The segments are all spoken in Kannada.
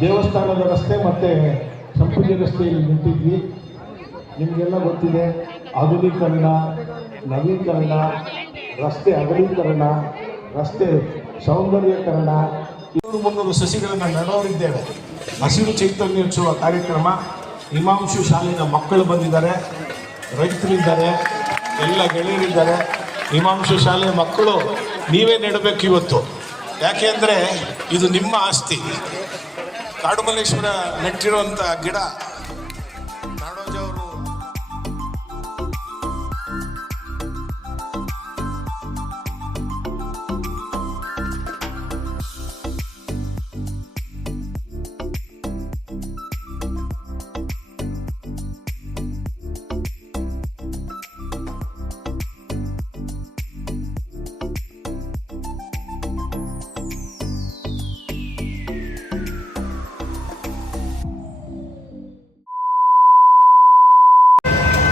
ದೇವಸ್ಥಾನದ ರಸ್ತೆ ಮತ್ತು ಸಂಪೂಜೆ ರಸ್ತೆಯಲ್ಲಿ ನಿಂತಿದ್ವಿ. ನಿಮಗೆಲ್ಲ ಗೊತ್ತಿದೆ, ಆಧುನೀಕರಣ, ನವೀಕರಣ, ರಸ್ತೆ ಅಗಲೀಕರಣ, ರಸ್ತೆ ಸೌಂದರ್ಯೀಕರಣ, 200-300 ಸಸಿಗಳನ್ನು ನೆಡೋರಿದ್ದೇವೆ. ಹಸಿರು ಚೈತನ್ಯೋತ್ಸವ ಕಾರ್ಯಕ್ರಮ. ಹಿಮಾಂಶು ಶಾಲೆಯ ಮಕ್ಕಳು ಬಂದಿದ್ದಾರೆ, ರೈತರಿದ್ದಾರೆ, ಎಲ್ಲ ಗೆಳೆಯರಿದ್ದಾರೆ. ಹಿಮಾಂಶು ಶಾಲೆಯ ಮಕ್ಕಳು ನೀವೇ ನೆಡಬೇಕು ಇವತ್ತು. ಯಾಕೆಂದರೆ ಇದು ನಿಮ್ಮ ಆಸ್ತಿ. ಕಾಡುಮಲ್ಲೇಶ್ವರ ನೆಟ್ಟಿರುವಂಥ ಗಿಡ ನಾಡೋಜವರು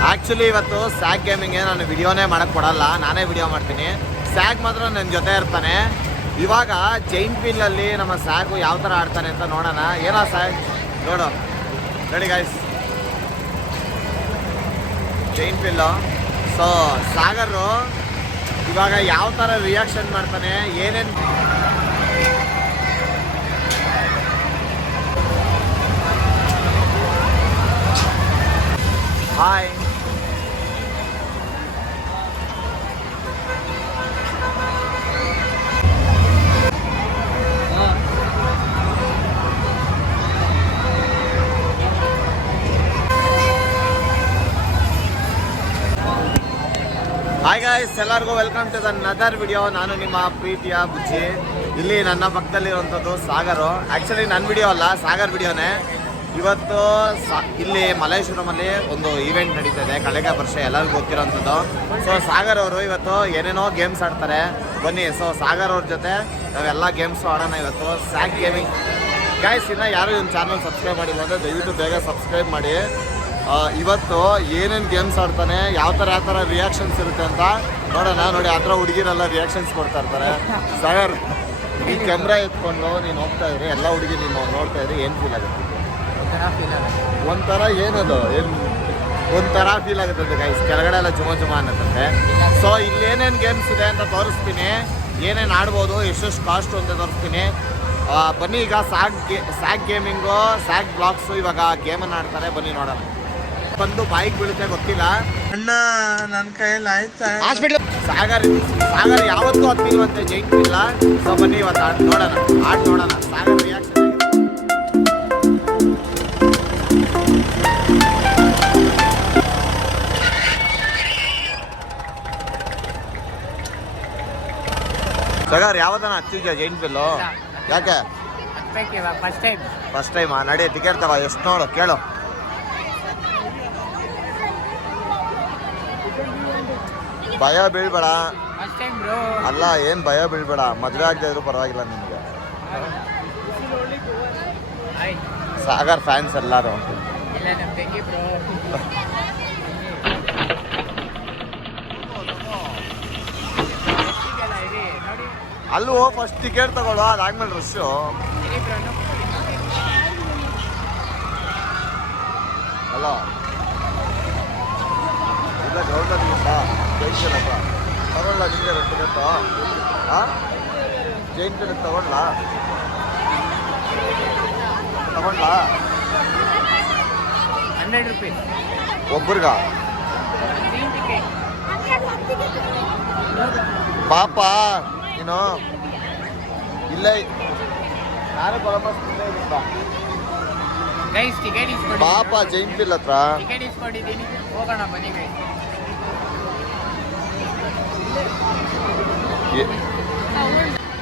ಆ್ಯಕ್ಚುಲಿ ಇವತ್ತು ಸ್ಯಾಗ್ ಗೇಮಿಂಗ್ಗೆ ನಾನು ವಿಡಿಯೋನೇ ಮಾಡೋಕ್ಕೆ ಕೊಡಲ್ಲ, ನಾನೇ ವಿಡಿಯೋ ಮಾಡ್ತೀನಿ. ಸ್ಯಾಗ್ ಮಾತ್ರ ನನ್ನ ಜೊತೆ ಇರ್ತಾನೆ. ಇವಾಗ ಜೈಂಟ್ ವೀಲಲ್ಲಿ ನಮ್ಮ ಸ್ಯಾಗು ಯಾವ ಥರ ಆಡ್ತಾನೆ ಅಂತ ನೋಡೋಣ. ಏನೋ ಸ್ಯಾಗ್ ನೋಡಿ guys, giant wheel. So Sagar ಇವಾಗ ಯಾವ ಥರ ರಿಯಾಕ್ಷನ್ ಮಾಡ್ತಾನೆ, ಏನೇನು ಹಾಯ್ ಹಾಯ್ ಗಾಯ್ಸ್, ಎಲ್ಲರಿಗೂ welcome to another video. ನಾನು ನಿಮ್ಮ ಪ್ರೀತಿಯ ಬುಜ್ಜಿ. ಇಲ್ಲಿ ನನ್ನ ಪಕ್ಕದಲ್ಲಿರುವಂಥದ್ದು ಸಾಗರು. ಆ್ಯಕ್ಚುಲಿ ನನ್ನ ವಿಡಿಯೋ ಅಲ್ಲ, ಸಾಗರ್ ವಿಡಿಯೋನೇ. ಇವತ್ತು ಇಲ್ಲಿ ಮಲ್ಲೇಶ್ವರಮಲ್ಲಿ ಒಂದು ಈವೆಂಟ್ ನಡೀತಾ ಇದೆ, ಕಳೆಗ ವರ್ಷ ಎಲ್ಲರಿಗೂ ಗೊತ್ತಿರೋಂಥದ್ದು. ಸೊ ಸಾಗರ್ ಅವರು ಇವತ್ತು ಏನೇನೋ ಗೇಮ್ಸ್ ಆಡ್ತಾರೆ, ಬನ್ನಿ. ಸೊ ಸಾಗರ್ ಅವ್ರ ಜೊತೆ ನಾವೆಲ್ಲ ಗೇಮ್ಸು ಆಡೋಣ ಇವತ್ತು. ಸ್ಯಾಗ್ ಗೇಮಿಂಗ್ ಗಾಯ್ಸ್, ಇನ್ನು ಯಾರು ಇವ್ನ ಚಾನಲ್ ಸಬ್ಸ್ಕ್ರೈಬ್ ಮಾಡಿಲ್ಲ ಅಂದರೆ ದಯವಿಟ್ಟು ಬೇಗ ಸಬ್ಸ್ಕ್ರೈಬ್ ಮಾಡಿ. ಇವತ್ತು ಏನೇನು ಗೇಮ್ಸ್ ಆಡ್ತಾನೆ, ಯಾವ ಥರ ರಿಯಾಕ್ಷನ್ಸ್ ಇರುತ್ತೆ ಅಂತ ನೋಡೋಣ. ನೋಡಿ, ಆ ಥರ ಹುಡುಗಿರೆಲ್ಲ ರಿಯಾಕ್ಷನ್ಸ್ ಕೊಡ್ತಾ ಇರ್ತಾರೆ. ಸಾಗರ್, ಈ ಕ್ಯಾಮ್ರಾ ಎತ್ಕೊಂಡು ನೀನು ಹೋಗ್ತಾ ಇದ್ರಿ, ಎಲ್ಲ ಹುಡುಗಿ ನೀನು ನೋಡ್ತಾ ಇದ್ರಿ, ಏನು ಫೀಲ್ ಆಗುತ್ತೆ? ಒಂಥರ ಏನದು ಒಂಥರ ಫೀಲ್ ಆಗುತ್ತೆ ಗೈಸ್. ಕೆಳಗಡೆ ಎಲ್ಲ ಜುಮ ಅನ್ನತ್ತಂತೆ. ಸೊ ಇಲ್ಲಿ ಏನೇನು ಗೇಮ್ಸ್ ಇದೆ ಅಂತ ತೋರಿಸ್ತೀನಿ, ಏನೇನು ಆಡ್ಬೋದು, ಎಷ್ಟೆಷ್ಟು ಕಾಸ್ಟು ಅಂತ ತೋರಿಸ್ತೀನಿ. ಬನ್ನಿ. ಈಗ ಸ್ಯಾಗ್ ಗೇಮಿಂಗು, ಸ್ಯಾಗ್ ಬ್ಲಾಗ್ಸು ಇವಾಗ ಗೇಮನ್ನು ಆಡ್ತಾರೆ, ಬನ್ನಿ ನೋಡೋಣ. ಬಂದು ಬಾಯಿಗೆ ಬೀಳುತ್ತೆ ಗೊತ್ತಿಲ್ಲ. ಅಣ್ಣ ನನ್ನ ಕೈಯಲ್ಲಿ ಆಯ್ತಾ? ಸಾಗರ್ ಯಾವತ್ತೂ ಹತ್ತಿಲ್ವಂತೆ ಜೈಂಟ್ ಇಲ್ಲ. ಸೊ ಬನ್ನಿ ಇವತ್ತು ನೋಡೋಣ. Sagar reaction. Sagar ಯಾವತ್ತನ ಹತ್ತಿದ್ಯಾ giant bill? ಯಾಕೆ? ಫಸ್ಟ್ ಟೈಮ್ ನಡಿ, ಟಿಕೆಟ್ ತಗೋ. ಎಷ್ಟು ನೋಡು, ಕೇಳು. ಭಯ ಬೀಳ್ಬೇಡ. ಅಲ್ಲ, ಏನು ಭಯ ಬೀಳ್ಬೇಡ. ಮದುವೆ ಆಗದೆ ಇದ್ರು ಪರವಾಗಿಲ್ಲ ನಿಮಗೆ. ಸಾಗರ್ ಫ್ಯಾನ್ಸ್ ಎಲ್ಲರೂ. ಅಲ್ಲೂ ಫಸ್ಟ್ ಟಿಕೆಟ್ ತಗೊಳ್ಳೋ, ಅದಾದ್ಮೇಲೆ ರಶ್ಶು. ಅಲ್ಲ ಇಲ್ಲ, ಗ್ರೌಂಡಲ್ಲಿ ಜೈಂಟ್ ವೀಲ್ ಹತ್ರ ತಗೊಳ್ಳ. ನಿಮಗೆ ಟಿಕೆಟ್ ಜೈಂಟ್ ವೀಲ್ ತಗೊಳ್ಳ ₹100 ಒಬ್ಬರಿಗ. ಪಾಪ ನೀನು ಇಲ್ಲೇ ನಾನು ಕೊಲಂಬಸ್ ಪಾಪ ಜೈಂಟ್ ವೀಲ್ ಹತ್ರ.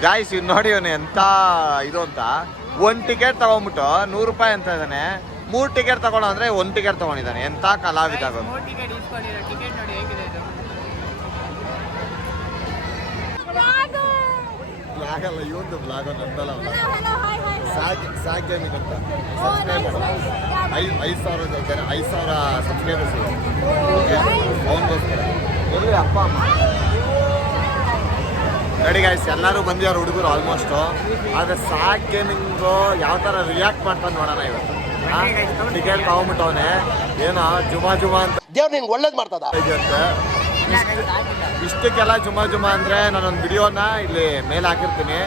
ಗಾಯ್ಸ್, ಇವ್ ನೋಡಿ ಅವನು ಎಂತ ಇದು ಅಂತ. ಒಂದು ಟಿಕೆಟ್ ತಗೊಂಡ್ಬಿಟ್ಟು ₹100 ಅಂತ ಇದ್ದಾನೆ. 3 ಟಿಕೆಟ್ ತಗೊಳ್ಳೋ ಅಂದ್ರೆ 1 ಟಿಕೆಟ್ ತಗೊಂಡಿದ್ದಾನೆ. ಎಂತ ಕಲಾವಿದ ಆಗೋದು. ಆಗಲ್ಲ, ಇವತ್ತು ಬ್ಲಾಗ್ ನಂದಲ್ಲ. ಸ್ಯಾಗ್ ಗೇಮಿಂಗ್ ಅಂತ ಸಬ್ಸ್ಕ್ರೈಬ್ ಮಾಡೋದು. 5,000 ಸಬ್ಸ್ಕ್ರೈಬರ್ಸ್ ಅವನಿಗೋಸ್ಕರ. ಎಲ್ಲಿ ಅಪ್ಪ ಅಮ್ಮ ನೋಡಿ ಗೈಸ್ ಎಲ್ಲರೂ ಬಂದಿದ್ದಾರೆ ಹುಡುಗರು ಆಲ್ಮೋಸ್ಟು. ಆದರೆ ಸಾಕ್ ಗೇಮಿಂಗು ಯಾವ ಥರ ರಿಯಾಕ್ಟ್ ಮಾಡ್ತಾನೆ ನೋಡೋಣ ಇವತ್ತು. ಟಿಕೆಟ್ ತಗೊಂಬಿಟ್ಟವನೆ ಏನೋ ಜುಮಾ ಅಂತ ದೇವ್ರು ನಿಂಗೆ ಒಳ್ಳೇದು ಮಾಡ್ತದ. ಇಷ್ಟಕ್ಕೆಲ್ಲ ಜುಮಾ ಅಂದರೆ ನಾನೊಂದು ವಿಡಿಯೋನ ಇಲ್ಲಿ ಮೇಲೆ ಹಾಕಿರ್ತೀನಿ.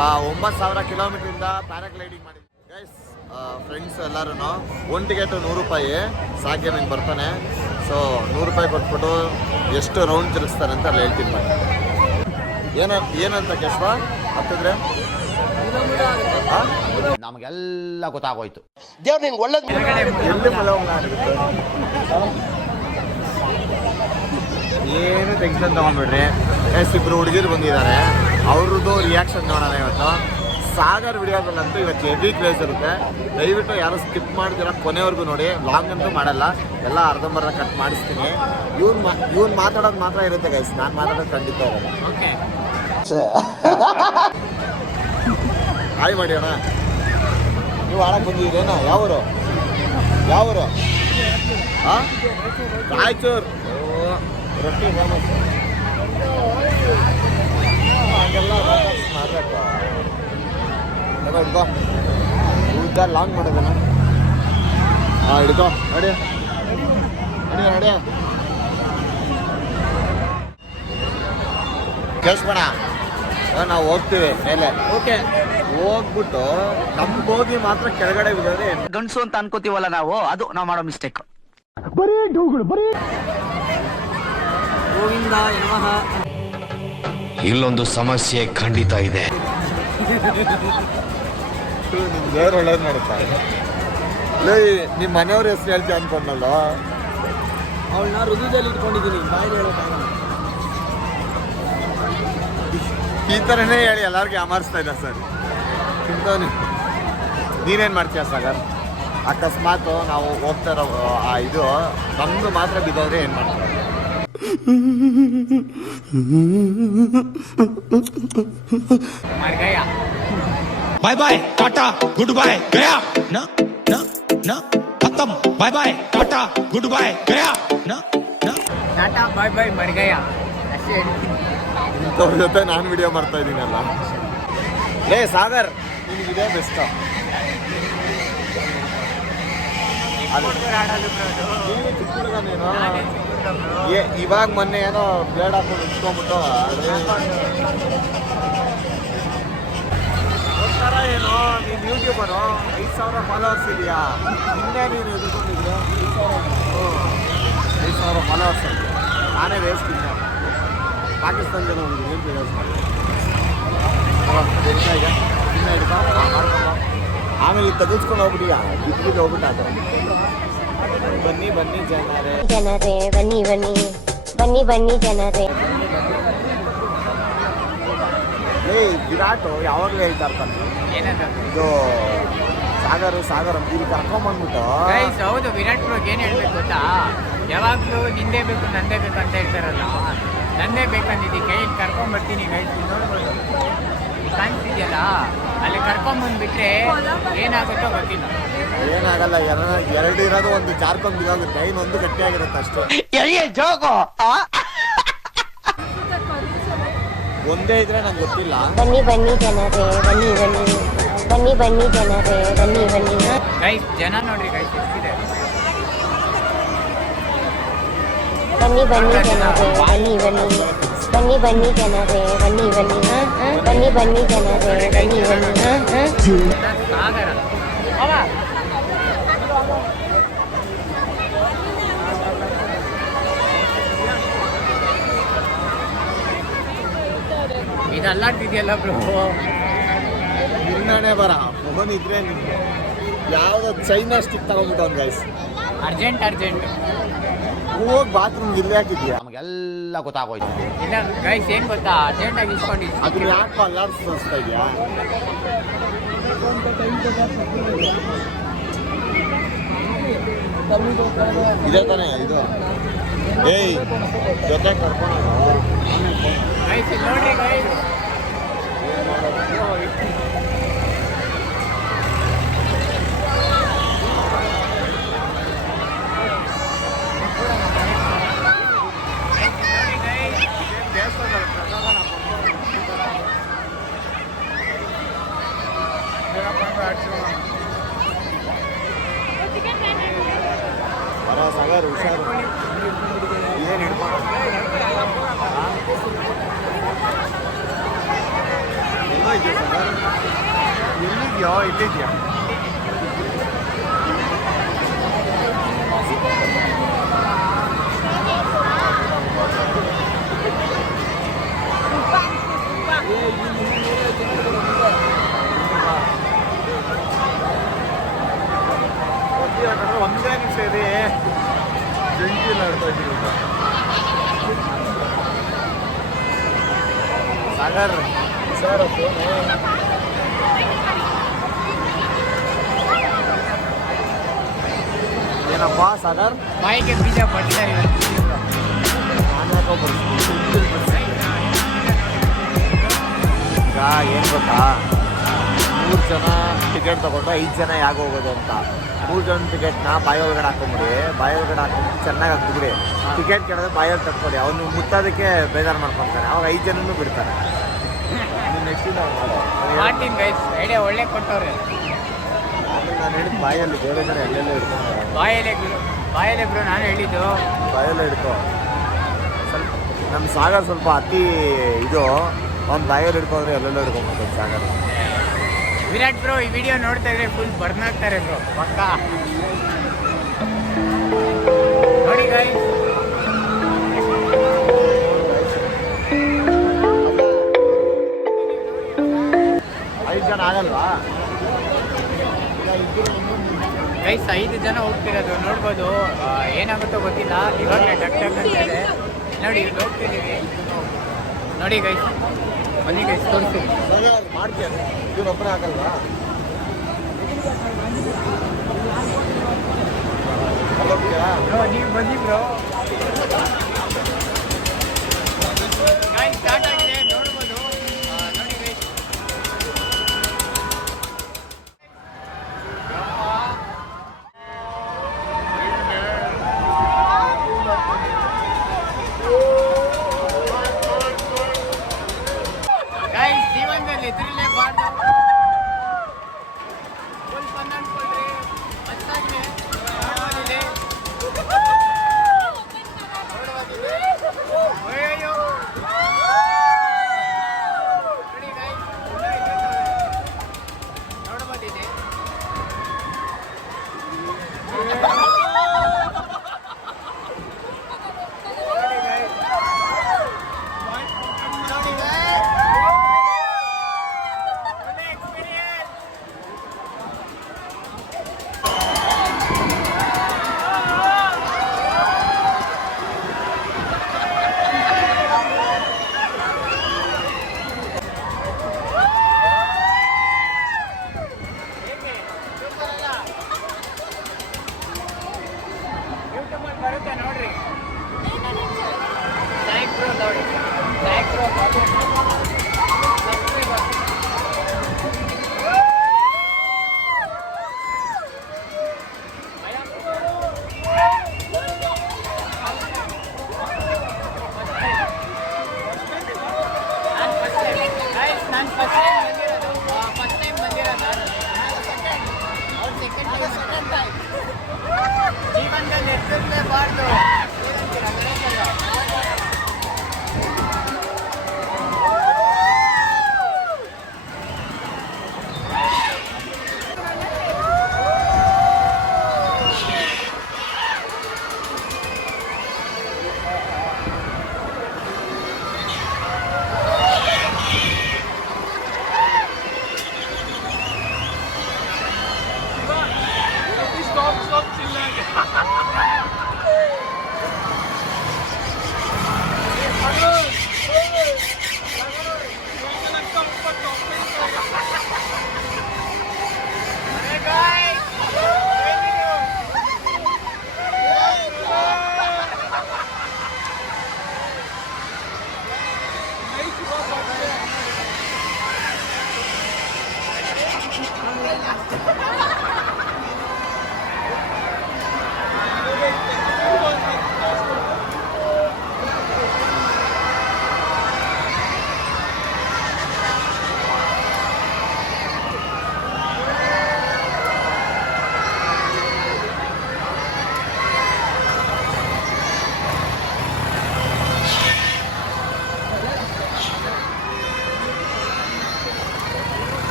9,000 ಕಿಲೋಮೀಟ್ರಿಂದ ಪ್ಯಾರಾಗ್ಲೈಡಿಂಗ್ ಮಾಡಿದ್ದೀನಿ ಗೈಸ್. ಫ್ರೆಂಡ್ಸ್ ಎಲ್ಲರೂ ಒಂದು ಟಿಕೆಟ್ 100 ರೂಪಾಯಿ. ಸಾಕ್ ಗೇಮಿಂಗ್ ಬರ್ತಾನೆ. ಸೊ 100 ರೂಪಾಯಿ ಕೊಟ್ಬಿಟ್ಟು ಎಷ್ಟು ರೌಂಡ್ ತಿರುಗಿಸ್ತಾರೆ ಅಂತ ಅಲ್ಲಿ ಹೇಳ್ತೀನಿ ಮಾಡಿ. ಏನಂತ ಕೇಶವ ಹತ್ತಿದ್ರೆ ನಮಗೆಲ್ಲ ಗೊತ್ತಾಗೋಯ್ತು. ದೇವ್ರು ನಿಂಗೆ ಒಳ್ಳೇದು ಎಲ್ಲಿ ಏನು ಟೆನ್ಷನ್ ತಗೊಂಡ್ಬಿಡ್ರಿ. ಇಬ್ಬರು ಹುಡುಗಿರು ಬಂದಿದ್ದಾರೆ, ಅವ್ರದ್ದು ರಿಯಾಕ್ಷನ್ ನೋಡೋಣ ಇವತ್ತು. ಸಾಗರ್ ವಿಡಿಯೋದಲ್ಲಂತೂ ಇವತ್ತು ಹೆವಿ ಕ್ರೇಜ್ ಇರುತ್ತೆ. ದಯವಿಟ್ಟು ಯಾರು ಸ್ಕಿಪ್ ಮಾಡ್ತೀರ ಕೊನೆವರೆಗೂ ನೋಡಿ. ಲಾಂಗ್ ಅಂತೂ ಮಾಡಲ್ಲ, ಎಲ್ಲ ಅರ್ಧಂಬರ್ಧ ಕಟ್ ಮಾಡಿಸ್ತೀನಿ. ಇವ್ನು ಮಾತಾಡೋದು ಮಾತ್ರ ಇರುತ್ತೆ ಗೈಸ್, ನಾನು ಮಾತಾಡೋದು ಖಂಡಿತ ಹೋಗಲ್ಲ. ಓಕೆ ಹಾಯ್ ಮಾಡಿ ಅಣ್ಣ. ನೀವು ಆಡಕ್ಕೆ ಬಂದಿದ್ದೀರೇನ? ಯಾವರು ಹಾಂ ರಾಯಚೂರು ರೊಟ್ಟಿ ಫೇಮಸ್. ಹಾಗೆಲ್ಲ ಮಾಡಬೇಕು. ಹಿಡ್ಕೋ ಉದ್ದ ಲಾಂಗ್ ಮಾಡೋದಣ್ಣ. ಹಾಂ ಹಿಡ್ಕೋ ನಡಿ ಕೇಳಿಸ್ಬೇಡ. ನಾವು ಹೋಗ್ತೀವಿ ಮೇಲೆ. ಓಕೆ ಹೋಗ್ಬಿಟ್ಟು ನಮ್ಗೆ ಹೋಗಿ ಮಾತ್ರ ಕೆಳಗಡೆ ಬಿಡೋದೇ ಗಂಡಸು ಅಂತ ಅನ್ಕೋತೀವಲ್ಲ ನಾವು, ಅದು ನಾವು ಮಾಡೋ ಮಿಸ್ಟೇಕ್. ಇಲ್ಲೊಂದು ಸಮಸ್ಯೆ ಖಂಡಿತ ಇದೆ. ನಿಮ್ ದೇವ್ರು ಒಳ್ಳೇದು ಮಾಡುತ್ತಾರೆ. ನಿಮ್ಮ ಮನೆಯವ್ರ ಹೆಸರು ಹೇಳ್ತೀವಿ ಅನ್ಕೊಂಡಲ್ಲ, ಅವಳನ್ನ ಹೃದಯದಲ್ಲಿ ಇಟ್ಕೊಂಡಿದ್ದೀನಿ, ಬಾಯಲ್ಲಿ ಹೇಳೋಕ್ಕಾಗಲ್ಲ. ಈ ಥರನೇ ಹೇಳಿ ಎಲ್ಲರಿಗೂ ಅಮರ್ಸ್ತಾ ಇದ್ದ ಸರ್. ನೀನೇನು ಮಾಡ್ತೀಯ ಸಾಗರ್? ಅಕಸ್ಮಾತ್ ನಾವು ಹೋಗ್ತಾ ಇರೋ ಇದು ನಮ್ದು ಮಾತ್ರ ಬಿದ್ದೋದ್ರೆ ಏನು ಮಾಡ್ತಾರೆ? ಬಾಯ್ ಬಾಯ್ ಟಾಟಾ ಗುಡ್ ಬಾಯ್ ಗಯಾ ನ ನ ನ ಖತಮ್. ಬಾಯ್ ಬಾಯ್ ಟಾಟಾ ಗುಡ್ ಬಾಯ್ ಗಯಾ ನ ನ ಟಾಟಾ ಬಾಯ್ ಬಾಯ್ ಮರ್ಗಯ್ಯ ಅಷ್ಟೇ ಹೇಳ್ತೀನಿ. ಇಂಥವ್ರ ಜೊತೆ ನಾನು ವಿಡಿಯೋ ಮಾಡ್ತಾ ಇದ್ದೀನಲ್ಲ. ಲೇ ಸಾಗರ್, ನಿನಗಿದೆ ಬೆಸ್ಟ್. ಚಿಕ್ಕ ಹುಡುಗ ನೀನು. ಇವಾಗ ಮೊನ್ನೆ ಏನೋ ಬ್ಲೇಡ್ ಹಾಕೊಂಡು ಇಟ್ಕೊಂಡ್ಬಿಟ್ಟು ಒಂಥರ ಏನೋ ನೀನು ಯೂಟ್ಯೂಬರು 5,000 ಫಾಲೋವರ್ಸ್ ಇದೆಯಾ? ನಿನ್ನೆ ನೀನು ಎದುರ್ಕೊಂಡಿದ್ದೆ 5,000 ಫಾಲೋವರ್ಸ್ ಅಂತ. ನಾನೇ ವೇಸ್ಟ್ ಇಲ್ಲ. ಪಾಕಿಸ್ತಾನ ಜನ ಹೋಗಿದ್ದೀನಿ ಏನು ವಿಡಿಯೋಸ್ ಮಾಡಿ ಈಗ ಇನ್ನ ಹಿಡ್ಕೊ ಮಾಡ್ಕೊಂಡು ಆಮೇಲೆ ತೆಗೆಸ್ಕೊಂಡು ಹೋಗ್ಬಿಟ್ಟಿಯಾ ಬಿದ್ದು ಹೋಗ್ಬಿಟ್ಟು ಅದು. ಬನ್ನಿ ಜನರೇ ಬನ್ನಿ ಜನರೇ. ಏ ವಿರಾಟ್ ಯಾವಾಗಲೂ ಹೇಳ್ತಾ ಇರ್ತಾನೆ ಇದು ಸಾಗರ್ ಅಂತ ಇಲ್ಲಿ ಕರ್ಕೊಂಬಂದ್ಬಿಟ್ಟು. ಹೌದು, ವಿರಾಟ್ ಬ್ರೋಗ್ ಏನು ಹೇಳ್ಬೇಕು ಗೊತ್ತಾ, ಯಾವಾಗಲೂ ನಿಂದೇ ಬೇಕು ನಂದೇ ಬೇಕು ಅಂತ ಹೇಳ್ತಾರಲ್ಲ, ನಂದೇ ಬೇಕಂದಿದ್ದಿ ಕೈಯಲ್ಲಿ ಕರ್ಕೊಂಬರ್ತೀನಿ ಗೈಸ್. ನೋಡ್ಬೋದು ಕಾಣಿಸ್ತಿದೆಯಲ್ಲ, ಅಲ್ಲಿ ಕರ್ಕೊಂಬಂದ್ಬಿಟ್ರೆ ಏನಾಗುತ್ತೋ ಗೊತ್ತಿಲ್ಲ. ಏನಾಗಲ್ಲ, ಎರಡು ಇರೋದು ಒಂದು ಜಾರ್ಕೊಂಡ್ ಬಿದ್ದೋಗುತ್ತೆ, ಇನ್ನೊಂದು ಗಟ್ಟಿಯಾಗಿರುತ್ತೆ ಅಷ್ಟೇ. ಒಂದೇ ಇದ್ರೆ ನಂಗೆ ಗೊತ್ತಿಲ್ಲ. ಬನ್ನಿ ಜನರೇ ಬನ್ನಿ ಜನರೇ ಬನ್ನಿ. ಗೈಸ್ ಜನ ನೋಡ್ರಿ ಗೈಸ್ ಎಷ್ಟಿದೆ. ಬನ್ನಿ ಜನರೇ ಬನ್ನಿ ಜನರೇ ಬನ್ನಿ. ಸಾಗರ ಅವ ಇದು ಅಲ್ಲಾಡ್ತಿದೆಯಲ್ಲ ಬ್ರೋ. ನಿನ್ನಣೆ ಬರ ಫೋನ್ ಇದ್ರೆ ಯಾವುದೋ ಚೈನಾ ಸ್ಟಿಕ್ ತಗೊಂಡ್ಬಿಟ್ಟವ್ನು ಗೈಸ್. ಅರ್ಜೆಂಟ್ ಹೋಗಿ ಬಾತ್ರೂಮ್ಗೆ ಇಲ್ಲೇ ಹಾಕಿದ್ಯಾ? ನಮಗೆಲ್ಲ ಗೊತ್ತಾಗೋಯ್ತು. ಇಲ್ಲ ಗೈಸ್ ಏನ್ ಗೊತ್ತಾ, ಅರ್ಜೆಂಟಾಗಿ ಇಸ್ಕೊಂಡಿದ್ದು. ಅದನ್ನ ಯಾಕೆ ಅಲ್ಲಾಡಿಸ್ತಾ ಇದೆಯಾ? ಇದೇ ತಾನೇ ಇದು. ಏಯ್ ಜೊತೆ ಕರ್ಕೊಂಡು ಗೈಸ್ ಇಲ್ಲಿ ನೋಡ್ರಿ ಗೈಸ್. ಬರ ಸಾಗರ್ ಹುಷಾರು ಏನು ಹಿಡ್ಕೊಂಡು ಎಲ್ಲೋ ಇದೆಯಾ ಸಾಗರ್ ಎಲ್ಲಿದ್ಯೋ ಇಲ್ಲಿದ್ಯಾ ಒಂದೇ ನಿಮಿಷ ಇದೆ ಜಂಟಿ ಆಡ್ತಾ ಇದ್ದೀವಿ ಸಾಗರ್ ಸರ್ ಏನಪ್ಪ ಸಾಗರ್ ಬಾಯಿಗೆ ಬೀಜ ಪಡ್ತಾರೆ ಈಗ ಏನು ಗೊತ್ತಾ 3 ಜನ ಟಿಕೆಟ್ ತಗೊಂಡು 5 ಜನ ಯಾಕೆ ಹೋಗೋದು ಅಂತ 3 ಜನ ಟಿಕೆಟ್ನ ಬಾಯಿ ಒಳಗಡೆ ಹಾಕೊಂಬಿಡಿ ಬಾಯಿ ಒಳಗಡೆ ಹಾಕೊಂಡು ಚೆನ್ನಾಗಿ ಹಾಕ್ಬಿಡಿ ಟಿಕೆಟ್ ಕೇಳಿದ್ರೆ ಬಾಯಲ್ಲಿ ತಕ್ಕೊಳ್ಳಿ ಅವನು ಮುಟ್ಟೋದಕ್ಕೆ ಬೇಜಾರು ಮಾಡ್ಕೊತಾನೆ ಅವಾಗ 5 ಜನನೂ ಬಿಡ್ತಾರೆ ನೆಕ್ಸ್ಟ್ ಮಾಡ್ತೀನಿ ಗೈಸ್ ಐಡಿಯಾ ಒಳ್ಳೆ ಕೊಟ್ಟವ್ರೆ ನಾನು ಹೇಳಿದ್ದು ಬಾಯಲ್ಲಿ ಬೇರೆ ಜನ ಎಲ್ಲೆಲ್ಲ ಹಿಡ್ಕೊಂಡು ಬಾಯಲ್ಲೇ ಬ್ರೋ ನಾನು ಹೇಳಿದ್ದು ಬಾಯೆಲ್ಲ ಹಿಡ್ಕೊ ಸ್ವಲ್ಪ ನಮ್ಮ ಸಾಗರ್ ಸ್ವಲ್ಪ ಅತಿ ಇದು ಅವ್ನು ಬಾಯಲ್ಲಿ ಹಿಡ್ಕೊಂಡ್ರೆ ಎಲ್ಲೆಲ್ಲ ಹಿಡ್ಕೊಂಡ್ಬಿಡ್ತಾನೆ ಸಾಗರ್ ವಿರಾಟ್ ಬ್ರೋ ಈ ವಿಡಿಯೋ ನೋಡ್ತಾ ಇದ್ರೆ ಫುಲ್ ಬರ್ನ್ ಆಗ್ತಾರೆ ಬ್ರೋ ಪಕ್ಕ ನೋಡಿ ಗೈಸ್ 5 ಜನ ಆಗಲ್ವಾ ಗೈಸ್ 5 ಜನ ಹೋಗ್ತಿರೋದು ನೋಡ್ಬೋದು ಏನಾಗುತ್ತೋ ಗೊತ್ತಿಲ್ಲ ಇವಾಗಲೇ ಡಕ್ ಡಕ್ ಅಂತ ಇದೆ ನೋಡಿ ಇಲ್ಲಿ ಹೋಗ್ತಿದ್ದೀವಿ ನೋಡಿ ಗೈಸ್ ಬನ್ನಿ ಗೈಸ್ ತೋರಿಸ್ತೀವಿ ಮಾಡ್ತೀನಿ ಇವನೊಬ್ಬನೇ ಆಗಲ್ವಾ ನೀವು ಬನ್ನಿ ಬ್ರೋ ಗೈಸ್ ಸ್ಟಾರ್ಟ್ ಆಗಿದೆ ನೋಡ್ಬೋದು ನೋಡಿ ಗೈಸ್ ಗೈಸ್ ಜೀವನದಲ್ಲಿ ಎದುರಿಲೇಬಾರ್ದು ಫುಲ್ ಫನ್ ಅನ್ಕೊಳ್ರಿ ಮಸ್ತಾಗಿದೆ ನೋಡುವಾಗಿದೆ ಅಯ್ಯೋ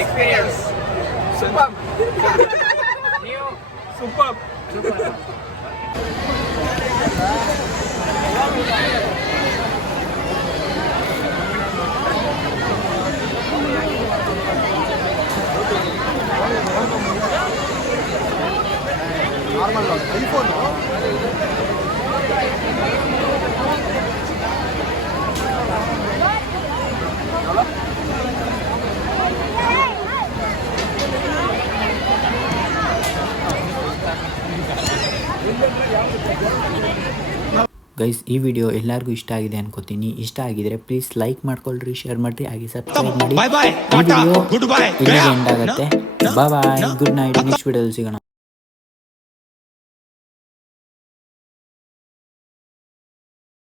ಎಕ್ಸ್ಪೀರಿಯನ್ಸ್ ಸೂಪರ್. ನೀವು ಸೂಪರ್. ಗೈಸ್, ಈ ವಿಡಿಯೋ ಎಲ್ಲರಿಗೂ ಇಷ್ಟ ಆಗಿದೆ ಅನ್ಕೋತೀನಿ. ಇಷ್ಟ ಆಗಿದ್ರೆ ಪ್ಲೀಸ್ ಲೈಕ್ ಮಾಡ್ಕೊಳ್ರಿ, ಶೇರ್ ಮಾಡ್ರಿ, ಹಾಗೆ ಸಬ್ಸ್ಕ್ರೈಬ್ ಮಾಡಿ. Bye bye, ಈ ವಿಡಿಯೋ goodbye, ಇಲ್ಲಿಗೆ ಎಂಡ್ ಆಗುತ್ತೆ. ಬಾಯ್ ಬಾಯ್, ಗುಡ್ ನೈಟ್. ನೆಕ್ಸ್ಟ್ ವಿಡಿಯೋದಲ್ಲಿ ಸಿಗೋಣ.